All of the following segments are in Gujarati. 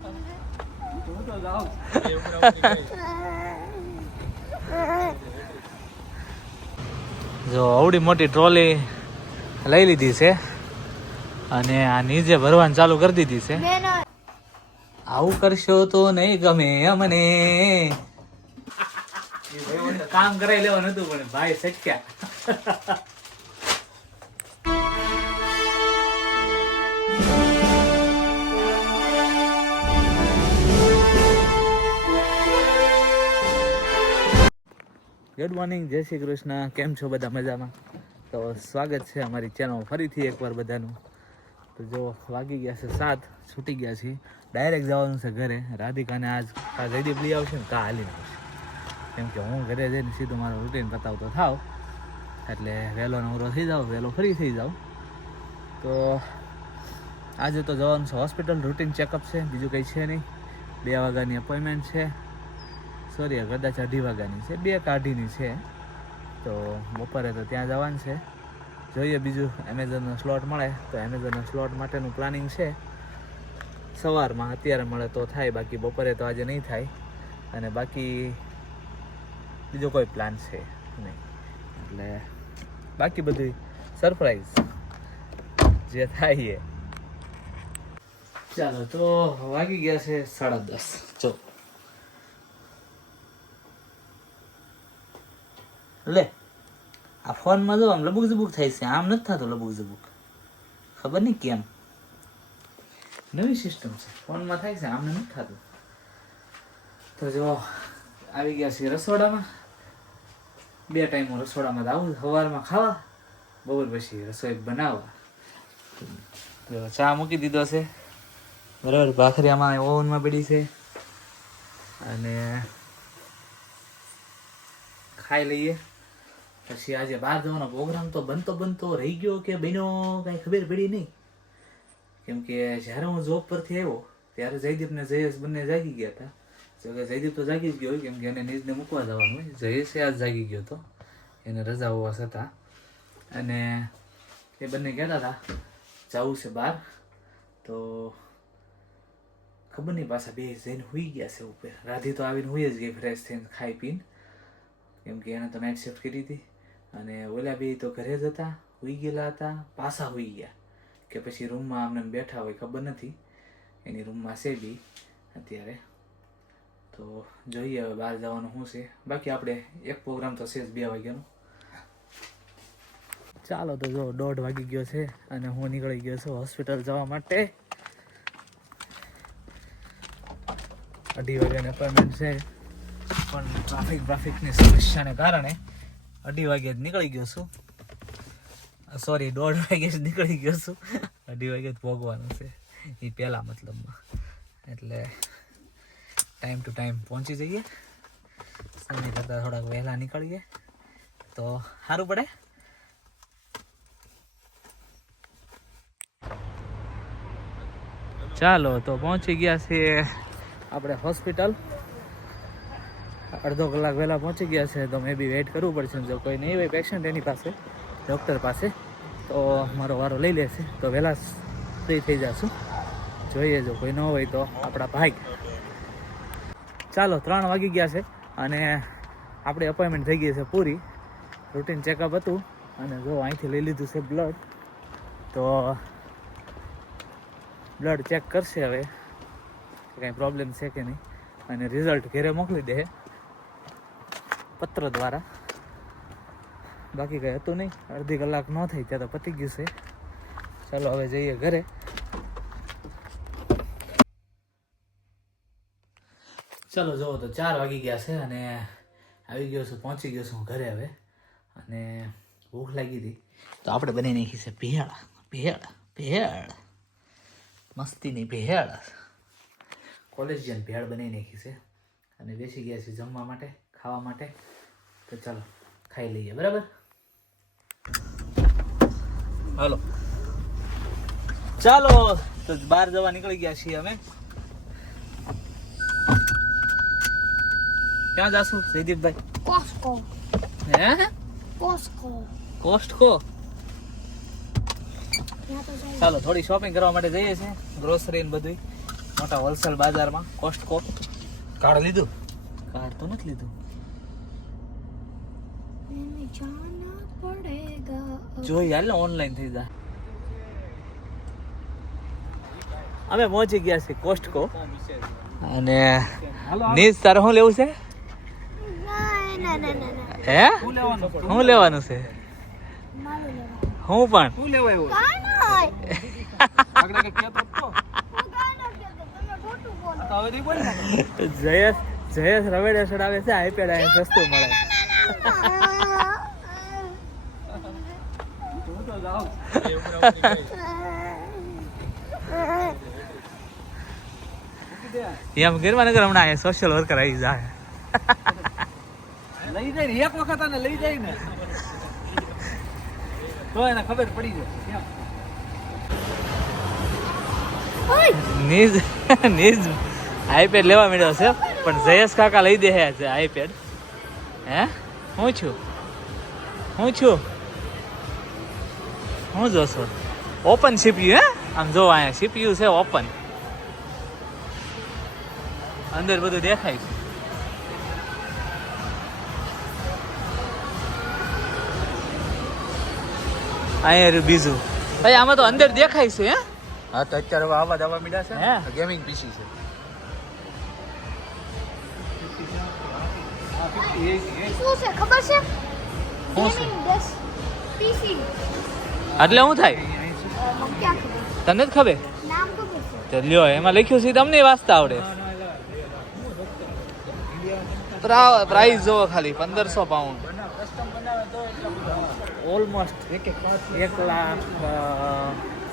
જો આવડી મોટી ટ્રોલી લઈ લીધી છે અને આ નીચે ભરવાનું ચાલુ કરી દીધી છે. આવું કરશો તો નહીં ગમે અમને. કામ કરાવી લેવાનું હતું પણ ભાઈ સચ્યા. ગુડ મોર્નિંગ, જય શ્રી કૃષ્ણ. કેમ છો બધા? મજામાં? તો સ્વાગત છે અમારી ચેનલ ફરીથી એકવાર બધાનું. તો જો વાગી ગયા છે 7, છૂટી ગયા છીએ. ડાયરેક્ટ જવાનું છે ઘરે. રાધિકાને આજ જયદીપ લઈ આવશે ને કા હાલીને આવશે, કેમ કે હું ઘરે જઈને સીધું મારું રૂટીન પતાવતો થાવ એટલે વહેલો નવરો થઈ જાઉં, વહેલો ફ્રી થઈ જાઉં. તો આજે તો જવાનું છે હોસ્પિટલ. રૂટીન ચેકઅપ છે, બીજું કંઈ છે નહીં. 2 વાગ્યાની અપોઇન્ટમેન્ટ છે. સોરી, કદાચ 2:30 વાગ્યાની છે, 2 કાઢીની છે. તો બપોરે તો ત્યાં જવાનું છે. જોઈએ બીજું એમેઝોનનો સ્લોટ મળે તો એમેઝોનના સ્લોટ માટેનું પ્લાનિંગ છે. સવારમાં અત્યારે મળે તો થાય, બાકી બપોરે તો આજે નહીં થાય. અને બાકી બીજો કોઈ પ્લાન છે નહીં, એટલે બાકી બધું સરપ્રાઈઝ જે થાય એ. ચાલો, તો વાગી ગયા છે 10:30. ચો લે, આ ફોનમાં જો આમ લબુક ઝબુક થાય છે, આમ નથી થતું લબુક ઝબુક. ખબર નહીં કેમ, નવી સિસ્ટમ છે, ફોનમાં થાય છે, આમને નથી થતું. તો જો આવી ગયા છીએ રસોડામાં. 2 ટાઈમો રસોડામાં આવું, સવારમાં ખાવા, બપોર પછી રસોઈ બનાવવા. તો ચા મૂકી દીધો છે બરાબર. ભાખરી આમાં ઓવનમાં પડી છે અને ખાઈ લઈએ. પછી આજે બહાર જવાનો પ્રોગ્રામ તો બનતો રહી ગયો કે બન્યો કાંઈ ખબર પડી નહીં. કેમ કે જ્યારે હું જોબ પરથી આવ્યો ત્યારે જયદીપ ને જયેશ બંને જાગી ગયા હતા. જો કે જયદીપ તો જાગી જ ગયો હોય, કેમ કે એને નીચને મૂકવા જવાનું હોય. જયેશે આજ જાગી ગયો હતો, એને રજા હોવા છતાં. અને એ બંને કહેતા હતા જવું છે બહાર. તો ખબર નહીં, પાછા 2 જઈને સૂઈ ગયા છે ઉપર. રાધી તો આવીને સૂઈ જ ગઈ ફ્રેશ થઈને ખાઈ પીને, કેમ કે એને તો નાઇટ શિફ્ટ કરી હતી. અને ઓલા 2 તો ઘરે જ હતા, સૂઈ ગયેલા હતા, પાછા સૂઈ ગયા કે પછી રૂમમાં અમને બેઠા હોય ખબર નથી. એની રૂમમાં છે બી અત્યારે. તો જોઈએ હવે બહાર જવાનું શું છે. બાકી આપણે એક પ્રોગ્રામ તો છે જ 2 વાગ્યાનો. ચાલો, તો જો 1:30 વાગી ગયો છે અને હું નીકળી ગયો છું હોસ્પિટલ જવા માટે. 2:30 વાગ્યાની અપોઇન્ટમેન્ટ છે, પણ ટ્રાફિકની સમસ્યાને કારણે 2:30 વાગ્યે જ નીકળી ગયો છું. સોરી, 1:30 વાગ્યે જ નીકળી ગયો છું. 2:30 વાગ્યે જ પહોંચવાનું છે એ પહેલાં મતલબમાં. એટલે ટાઈમ ટુ ટાઈમ પહોંચી જઈએ. સમય કરતાં થોડાક વહેલા નીકળીએ તો સારું પડે. ચાલો, તો પહોંચી ગયા છીએ આપણે હોસ્પિટલ. 1/2 કલાક વહેલા પહોંચી ગયા છે. તો મેં બી વેઇટ કરવું પડશે. જો કોઈ નહીં હોય પેશન્ટ એની પાસે, ડૉક્ટર પાસે, તો મારો વારો લઈ લેશે. તો વહેલા ફ્રી થઈ જશું. જોઈએ, જો કોઈ ન હોય તો આપણા ભાઈ. ચાલો, 3 વાગી ગયા છે અને આપણી અપોઇન્ટમેન્ટ થઈ ગઈ છે પૂરી. રૂટીન ચેકઅપ હતું અને જો અહીંથી લઈ લીધું છે બ્લડ. તો બ્લડ ચેક કરશે હવે કંઈ પ્રોબ્લેમ છે કે નહીં, અને રિઝલ્ટ ઘરે મોકલી દે પત્ર દ્વારા. બાકી કંઈ હતું નહીં. 1/2 કલાક ન થઈ ત્યાં તો પતી ગયું છે. ચાલો, હવે જઈએ ઘરે. ચાલો, જુઓ તો 4 વાગી ગયા છે અને આવી ગયો છું, પહોંચી ગયો છું ઘરે હવે. અને ભૂખ લાગી હતી તો આપણે બની નાખી છે ભેળ. મસ્તીની ભેળ, કોલેજિયન ભેળ બનાવી નાખી છે. અને બેસી ગયા છે જમવા માટે, ખાવા માટે. તો ચાલો ખાઈ લઈએ, બરાબર? હાલો, ચાલો, તો બહાર જવા નીકળી ગયા છીએ અમે. ક્યાં જાશું જયદીપભાઈ? કોસ્ટકો. હે? કોસ્ટકો. ચાલો, થોડી શોપિંગ કરવા માટે જઈએ છીએ, ગ્રોસરી ને બધું. મોટા હોલસેલ બાજારમાં કોસ્ટકો. કાર્ડ લીધું? કાર્ડ તો નથી લીધું. જોઈ હાલ ને ઓનલાઈન થઈ જાય. અમે પહોંચી ગયા છીએ કોસ્ટકો. અને નીસ તારે શું લેવું છે? હે શું લેવાનું છે? હું પણ શું લેવાય એવું? જયેશ રવેડે ચડાવે છે. આઈપેડ અહીં સસ્તું મળે. એમ ગરમા નગર હમણાં સોશિયલ વર્કર આવી જાય. લઈ જાય ને એક વખત આને લઈ જાય ને તો એને ખબર પડી જાય. નીજ આઈપેડ લેવા માંડ્યો છે, પણ જયેશ કાકા લઈ દે છે આઈપેડ. હે હું છું હું જોશો? Open CPU. હે આમ જો અહીંયા સીપીયુ છે ઓપન. અંદર બધું દેખાય છે. અહીંયા બીજું ભાઈ આમાં તો અંદર દેખાય છે. હે હા તો અત્યારે હવે આવા દવા મીડા છે. હે ગેમિંગ પીસી છે. શું છે ખબર છે? શું છે? પીસી. એટલે શું થાય મને ક્યાં ખબર? તને જ ખબર? નામ ખબર છે. તો લ્યો એમાં લખ્યું છે તમને વાંચતા આવડે. પ્રાઇસ જોવો ખાલી 1500 પાઉન્ડ. ઓલમોસ્ટ 1,60,000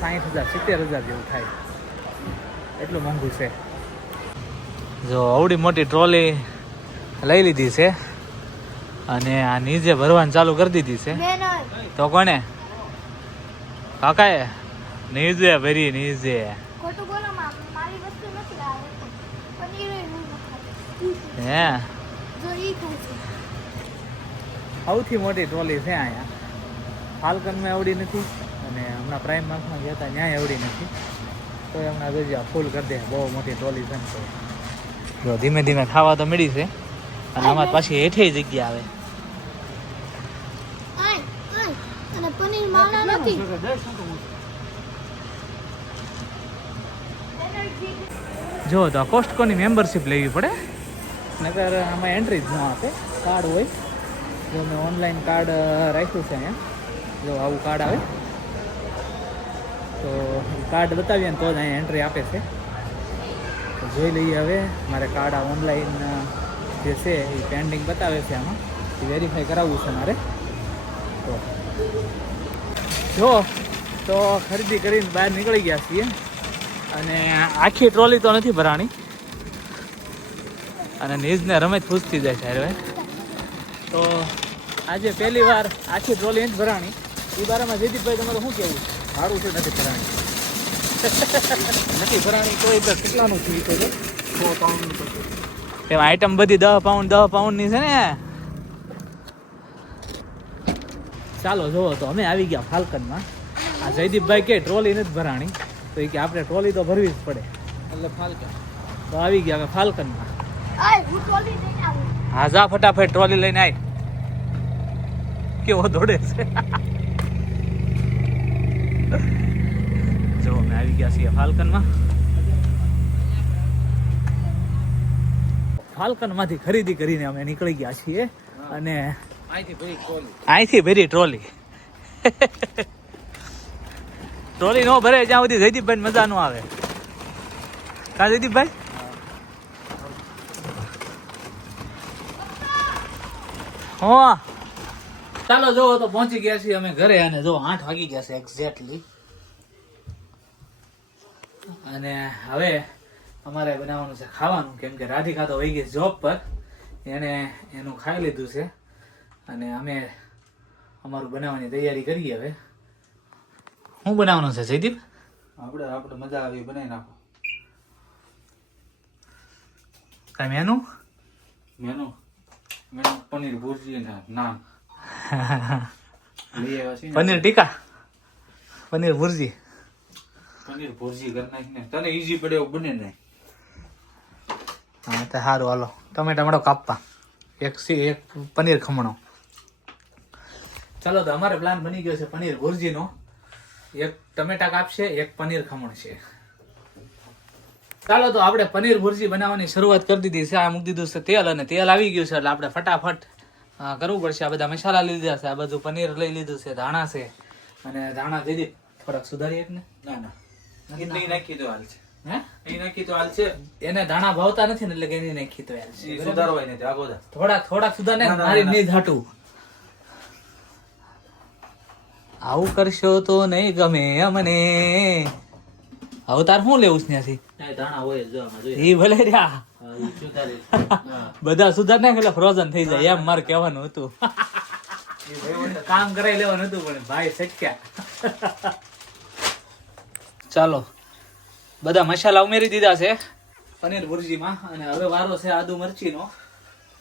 70,000 જેવું થાય. એટલું મોંઘું છે. જો આવડી મોટી ટ્રોલી લઈ લીધી છે અને આ નીચે ભરવાનું ચાલુ કરી દીધી છે. મેં નહીં. તો કોને? કાકાએ નીચે ભરી નીચે. ખોટું બોલો મારી વસ્તુ નથી આવે. પનીર એ હું નથી. હે જો ઈ ખાય છે. સૌથી મોટી ટ્રોલી છે અહીંયા. ફાલ્કનમાં એવડી નથી અને હમણાં પ્રાઇમ માર્કમાં ગયા હતા ત્યાં એવડી નથી. તો હમણાં જોજો ફૂલ કરી દે. બહુ મોટી ટ્રોલી છે ને તો જો ધીમે ધીમે ખાવા તો મળી છે. અને આમાં પાછી હેઠે જગ્યા આવે. આય અને પનીર માલા નથી. જો તો આ કોસ્ટકોની મેમ્બરશિપ લેવી પડે, નકર આમાં એન્ટ્રી જ ન આપે. કાર્ડ હોય. જો મેં ઓનલાઈન કાર્ડ રાખ્યું છે અહીંયા. જો આવું કાર્ડ આવે તો કાર્ડ બતાવીએ ને તો જ અહીંયા એન્ટ્રી આપે છે. તો જોઈ લઈએ હવે. મારે કાર્ડ આ ઓનલાઈન જે છે એ પેન્ડિંગ બતાવે છે. આમાં એ વેરીફાઈ કરાવવું છે મારે. તો જો તો ખરીદી કરીને બહાર નીકળી ગયા છીએ અને આખી ટ્રોલી તો નથી ભરાણી. અને નીજને રમેજ પૂછતી જાય છે હવે. તો આજે પહેલી વાર આખી ટ્રોલી નથી ભરાણી. એ બારામાં જયદીપભાઈ તમારે શું કહેવું? સારું છે નથી ભરાણી. નથી ભરાણી તો કેટલાનું થયું તો 100 પાઉન્ડનું તો. એમાં આઈટમ બધી 10 પાઉન્ડની છે ને. ચાલો જોવો તો અમે આવી ગયા ફાલ્કનમાં. આ જયદીપભાઈ કે ટ્રોલી નથી ભરાણી, તો એ કે આપણે ટ્રોલી તો ભરવી જ પડે. એટલે ફાલ્કન તો આવી ગયા અમે ફાલ્કનમાં. આય હું ટ્રોલી લઈને આવું. હા જા ફટાફટ ટ્રોલી લઈને આવી. કેવો દોડે છે. જો અમે આવી ગયા છીએ ફાલ્કનમાં. ફાલ્કનમાંથી ખરીદી કરીને અમે નીકળી ગયા છીએ અને અહીંથી ભરી ટ્રોલી. ટ્રોલી નો ભરે જ્યાં સુધી જયદીપભાઈ મજા નો આવે. કા જયદીપભાઈ? હા ચાલો જોવો તો પહોંચી ગયા છીએ અમે ઘરે. અને જો 8 વાગી ગયા છે એક્ઝેક્ટલી. અને હવે અમારે બનાવવાનું છે ખાવાનું, કેમ કે રાધિકા તો વહી ગઈ જોબ પર. એને એનું ખાઈ લીધું છે અને અમે અમારું બનાવવાની તૈયારી કરીએ હવે. શું બનાવવાનું છે જયદીપ? આપણે મજા આવે એ બનાવી નાખો. કઈ મેનુ? મેનુ પનીર ભુરજી ને નાન લઈ આવ્યા છે. પનીર ટીકા, પનીર ભુરજી. પનીર ભુરજી કરી નાખીને તને ઈઝી પડે એવું બને નહીં. હા તો સારું હાલો ટમેટા મળો કાપવા એક પનીર ખમણો. ચાલો તો અમારે પ્લાન બની ગયો છે પનીર ભુરજીનો. એક ટમેટા કાપશે, એક પનીર ખમણ છે. ચાલો તો આપણે પનીર ભુરજી બનાવવાની શરૂઆત કરી દીધી છે. આ મૂકી દીધું છે તેલ, અને તેલ આવી ગયું છે એટલે આપણે ફટાફટ કરવું પડશે. આ બધા મસાલા લઈ લીધા છે, આ બધું પનીર લઈ લીધું છે, ધાણા છે, અને ધાણા દીધી થોડાક સુધારીએ ને. ના ના નહીં નાખી તો હાલ છે. હે એ નાખી તો હાલ છે. એને ધાણા ભાવતા નથી ને એટલે કે એની નાખી તો હાલ છે. સુધારવાય ને થોડાક સુધાર ને મારી નહીં ઘાટું. આવું કરશો તો નહીં ગમે અમને. હવે તાર શું લેવું છે ત્યાંથી? એ ભલે રહ્યા બધા સુધાર નાખે એટલે ફ્રોઝન થઈ જાય એમ મારે કહેવાનું હતું. કામ કરાવી લેવાનું હતું પણ ભાઈ શક્યા. ચાલો બધા મસાલા ઉમેરી દીધા છે પનીર ભુરજીમાં, અને હવે વારો છે આદુ મરચીનો.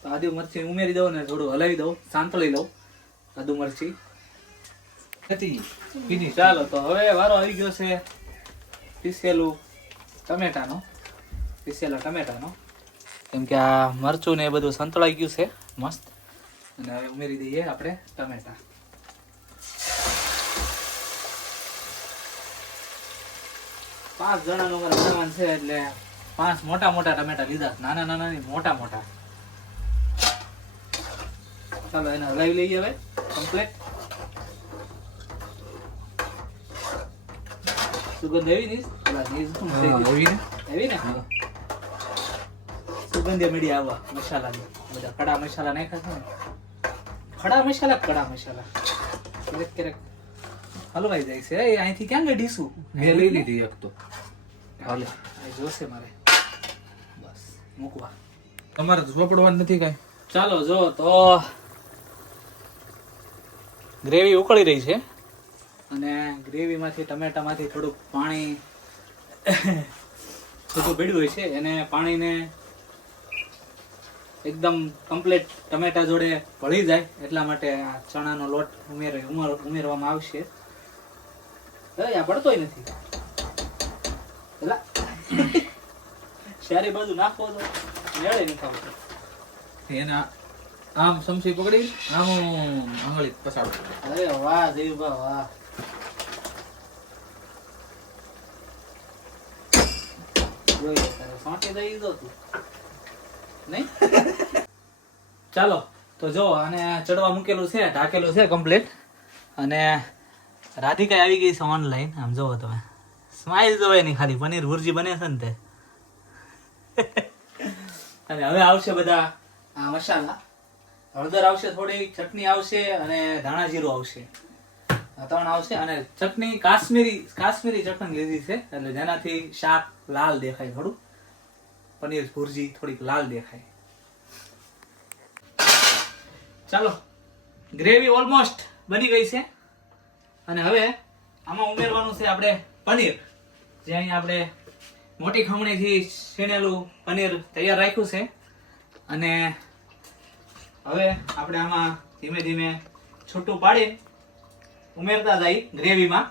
તો આદુ મરચી ઉમેરી દઉં ને થોડું હલાવી દઉં, સાંતળી લઉં આદુ મરચી. ચાલો તો હવે વારો આવી ગયો છે પીસેલા ટમેટાનો. કેમ કે આ મરચું ને એ બધું સંતળાઈ ગયું છે મસ્ત. અને હવે ઉમેરી દઈએ આપણે ટમેટા. પાંચ જણાનું અમારે બનાવવાનું છે એટલે 5 મોટા મોટા ટમેટા લીધા, નાના નાના નહીં મોટા મોટા. ચાલો એને હલાવી લઈએ હવે કમ્પ્લીટ. સુગંધ એવી નહીં એવી ને સુગંધ મીડી આવવા મસાલાની. બધા કડા મસાલા નાખ્યા છે ને. કડા મસાલા ક્યારેક હલવાઈ જાય છે. અહીંથી ક્યાં ગઢીશું? મેં લઈ લીધી એક તો હાલે જોશે મારે બસ મૂકવા. તમારે તો ચોપડવાનું નથી કઈ. ચાલો જો તો ગ્રેવી ઉકળી રહી છે, અને ગ્રેવીમાંથી ટમેટામાંથી થોડુંક પાણી બધું ભેળ્યું હોય છે. એને પાણીને એકદમ કમ્પ્લીટ ટમેટા જોડે ભળી જાય એટલા માટે આ ચણાનો લોટ ઉમેરવામાં આવશે. આ પડતોય નથી ચારે બાજુ નાખવો તો મેળે નથી આવતો. એના આમ સમસી પકડી આમ આંગળી પસાડ. અરે વાહ દેવભા વાહ. ચાલો તો જો આને ચડવા મૂકેલું છે, ઢાકેલું છે કમ્પ્લીટ. અને રાધિકા આવી ગઈ છે ઓનલાઈન. આમ જોવો તમે સ્માઈલ જોવે નહીં ખાલી. પનીર ભુરજી બને છે ને તે. અને હવે આવશે બધા આ મસાલા. હળદર આવશે, થોડી ચટણી આવશે, અને ધાણા જીરું આવશે. આ 3 આવશે. અને ચટણી કાશ્મીરી ચટણી લીધી છે એટલે જેનાથી શાક લાલ દેખાય, થોડું પનીર ભુરજી થોડીક લાલ દેખાય. ચાલો ગ્રેવી ઓલમોસ્ટ બની ગઈ છે. અને હવે આમાં ઉમેરવાનું છે આપણે પનીર. જે અહીંયા આપણે મોટી ખમણીથી છીણેલું પનીર તૈયાર રાખ્યું છે. અને હવે આપણે આમાં ધીમે ધીમે છૂટું પાડી ઉમેરતા જાય ગ્રેવીમાં.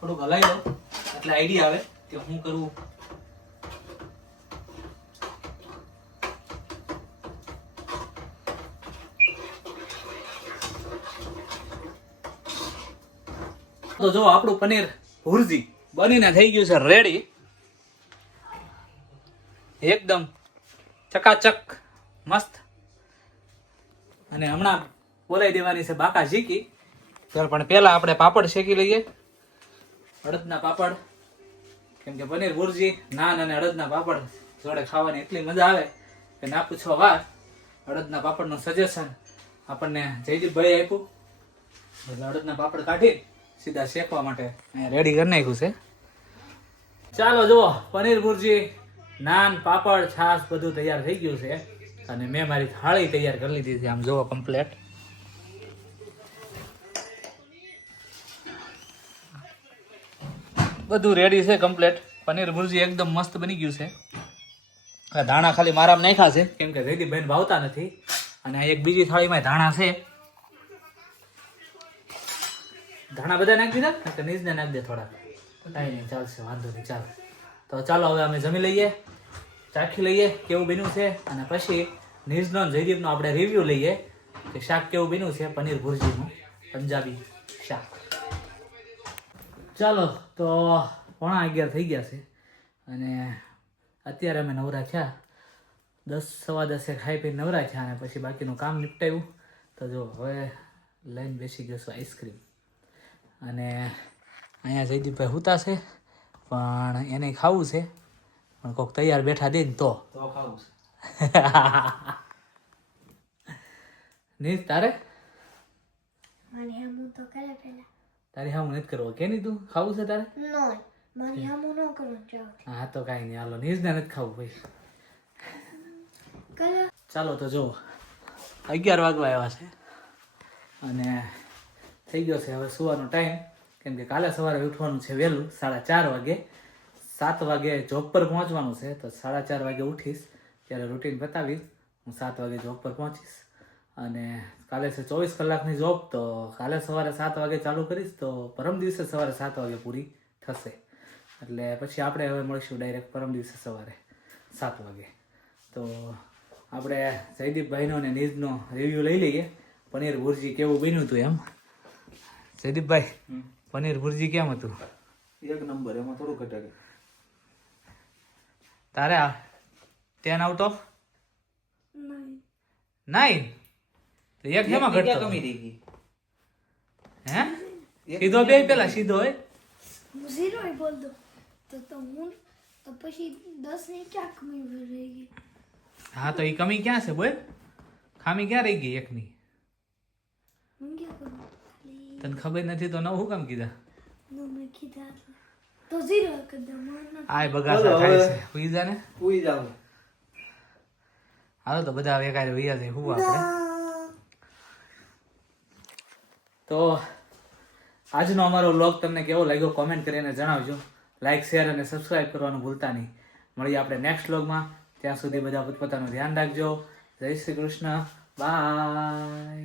થોડુંક હલાવી દો એટલે આઈડિયા આવે કે શું કરવું. તો જો આપણું પનીર ભુરજી બનીને થઈ ગયું છે રેડી. એકદમ ચકાચક મસ્ત. અને હમણાં બોલાવી દેવાની છે બાકા ઝીકી. પણ પહેલા આપણે પાપડ શેકી લઈએ, અડદના પાપડ. કેમ કે પનીર ભુરજી નાન અને અડદના પાપડ જોડે ખાવાની એટલી મજા આવે કે ના પૂછો વાત. અડદના પાપડનું સજેશન આપણને જયદીપભાઈ આપ્યું એટલે અડદના પાપડ કાઢી સીધા શેકવા માટે અહીંયા રેડી કરી નાખ્યું છે. ચાલો જુઓ પનીર ભુરજી, નાન, પાપડ, છાશ બધું તૈયાર થઈ ગયું છે. અને મેં મારી થાળી તૈયાર કરી લીધી છે. આમ જુઓ કમ્પ્લેટ. બધું રેડી છે કમ્પ્લેટ. પનીર ભુરજી એકદમ મસ્ત બની ગયું છે. આ ધાણા ખાલી મારામાં નાખ્યા છે કેમ કે જયદીપભાઈને ભાવતા નથી. અને આ એક બીજી થાળીમાં ધાણા છે. ધાણા બધા નાખી દીધા કે નીચને નાખી દે થોડા? કાંઈ નહીં, ચાલશે, વાંધો નહીં, ચાલો. તો ચાલો હવે અમે જમી લઈએ, ચાખી લઈએ કેવું બન્યું છે, અને પછી નીઝનો અને જયદીપનો આપણે રિવ્યુ લઈએ કે શાક કેવું બન્યું છે, પનીર ભુરજીનું પંજાબી શાક. ચાલો તો 11:15 થઈ ગયા છે અને અત્યારે અમે નવરા થયા. 10:15 ખાઈ પીને નવરા થયા અને પછી બાકીનું કામ નિપટાવ્યું. તો જો હવે લઈને બેસી ગયો છું આઈસ્ક્રીમ. અને અહીંયા જયદીપભાઈ સૂતા છે પણ એને ખાવું છે, પણ કોઈક તૈયાર બેઠા દે ને તો ખાવું છે. નહીં તારે મને હમું તો કરે પેલા. તારી હામું નથી કરવો કે નહીં? તું ખાવું છે તારે? નો મને હમું ન કરવું ચાવ હા તો કાંઈ નહીં, હાલો નીઝને નથી ખાવું ભાઈ. કરે. ચાલો તો જો 11 વાગવા આવ્યા છે અને થઈ ગયો છે હવે સુવાનો ટાઈમ. કેમ કે કાલે સવારે ઉઠવાનું છે વહેલું 4:30 વાગે. 7 વાગે જોબ પર પહોંચવાનું છે તો 4:30 વાગે ઉઠીશ, ત્યારે રૂટીન બતાવીશ. હું 7 વાગે જોબ પર પહોંચીશ. અને કાલે છે 24 કલાકની જોબ, તો કાલે સવારે 7 વાગે ચાલુ કરીશ તો પરમ દિવસે સવારે 7 વાગે પૂરી થશે. એટલે પછી આપણે હવે મળીશું ડાયરેક્ટ પરમ દિવસે સવારે 7 વાગે. તો આપણે જયદીપભાઈનો અને નીઝનો રિવ્યૂ લઈ લઈએ. પનીર ભુરજી કેવું બન્યું હતું એમ. જયદીપભાઈ, પનીર ભુરજી કેમ હતું? એક નંબર, એમાં થોડું ઘટે. તારે 10 આઉટ ઓફ નહીં 9? તો એક હેમાં ઘટતો કમી રહી ગઈ. હે? સીધો બે પેલા સીધો હોય. હું ઝીરો બોલ દો તો હું તો પછી 10 ની ક્યાં કમી રહી ગઈ? હા તો એ કમી ક્યાં છે બોલ? ખામી ક્યાં રહી ગઈ એકની? હું ક્યાં કરું ખાલી તને ખબર નથી તો ન હું કામ કીધા? નો મેં કીધા તો ઝીરો કરી દો મને. આય બગાસા થાય છે. હુઈ જા ને. ઉઈ જાવ. હાલો તો બધા વેકારે વૈયા જાય હું આપણે. તો આજનો અમારો વ્લોગ તમને કેવો લાગ્યો કોમેન્ટ કરીને જણાવજો. લાઈક, શેર અને સબસ્ક્રાઇબ કરવાનું ભૂલતા નહીં. મળીએ આપણે નેક્સ્ટ વ્લોગમાં. ત્યાં સુધી બધા પોતપોતાનું ધ્યાન રાખજો. જય શ્રી કૃષ્ણ. બાય.